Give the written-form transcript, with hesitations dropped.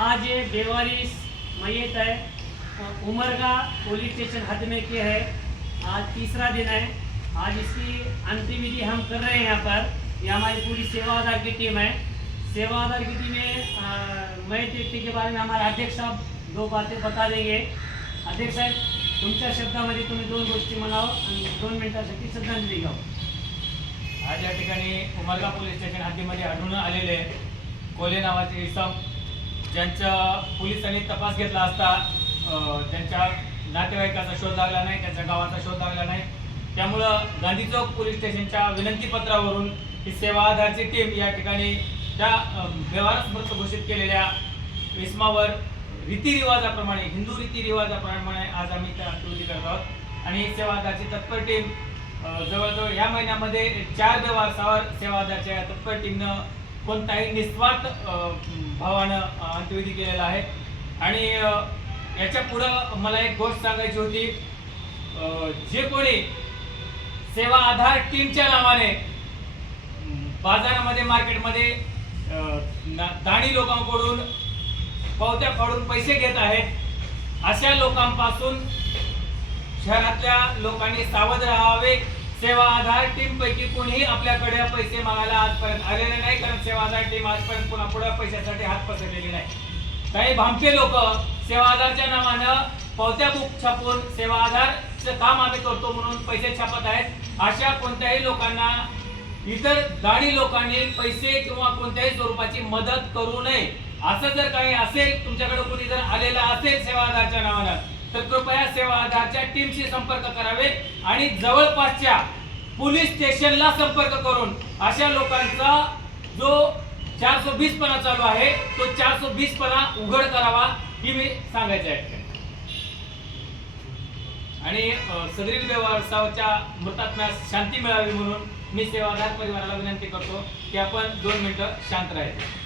आज ये बेवारिस मैयत है, उमरगा पुलिस स्टेशन हद में की है। आज तीसरा दिन है। आज इसकी अंतिम विधि हम कर रहे हैं यहाँ पर। ये हमारी पूरी सेवा आधार की टीम है। सेवा आधार की टीम में मैयत व्यक्ति के बारे में हमारे अध्यक्ष साहब दो बातें बता देंगे। अध्यक्ष साहेब, तुमच्या शब्दामध्ये तुम्ही दोन गोष्टी म्हणावं आणि 2 मिनिटांसाठी श्रद्धांजली घ्यावं। आज या ठिकाणी उमरगा पोलीस स्टेशन हद्दीमध्ये आढळून आलेले कोले नावाचे इसम ज्यांचा पोलिसांनी तपास घेतला असता त्यांच्या नातेवाईकाचा शोध लागला नाही, त्यांच्या गावाचा शोध लागला नाही। त्यामुळं गांधी चौक पोलीस स्टेशनच्या विनंतीपत्रावरून ही सेवा आधारची टीम या ठिकाणी त्या बेवारस मृत घोषित केलेल्या इसमावर रीतिरिवाजाप्रमाणे, हिंदू रीतिरिवाजाप्रमाणे आज आम्ही त्या ॲक्टिव्हिटी करत आहोत। आणि सेवा आधारची तत्पर टीम जवळजवळ या महिन्यामध्ये 4 बेवारसावर सेवा आधारच्या तत्पर टीमनं कोणताही निस्वार्थ भावानं अंत्यविधी केलेला आहे। आणि याच्या पुढं मला एक गोष्ट सांगायची होती, जे कोणी सेवा आधार टीमच्या नावाने बाजारामध्ये, मार्केटमध्ये दाणी लोकांकडून पावत्या फाडून पैसे घेत आहेत, अशा लोकांपासून शहरातल्या लोकांनी सावध राहावे। सेवा आधार टीम पैकी कोणीही आपल्याकडे पैसे मागायला आजपर्यंत आलेले नाही, कारण सेवा आधार टीम आजपर्यंत पुढे पैशासाठी हात पसरलेली नाही। काही भामटे लोक सेवा आधारच्या नावानं पावत्या बुक छापून सेवा आधारचं काम आम्ही करतो म्हणून पैसे छापत आहेत। अशा कोणत्याही लोकांना इतर दाणी लोकांनी पैसे किंवा कोणत्याही स्वरूपाची मदत करू नये। असं जर काही असेल, तुमच्याकडे कोणी जर आलेला असेल सेवा आधारच्या नावानं, तर कृपया सेवा आधारच्या टीमशी संपर्क करावे आणि जवळपासच्या पोलीस स्टेशनला संपर्क करून अशा लोकांचा जो 420 पणा चालू आहे तो 420 पणा उघड करावा, ही मी सांगायचे आहे। आणि सदरील बेवारसाच्या मृतात्म्यास शांती मिळावी म्हणून मी सेवा आधार परिवाराला विनंती करतो की आपण 2 मिनिटं शांत राहायचे।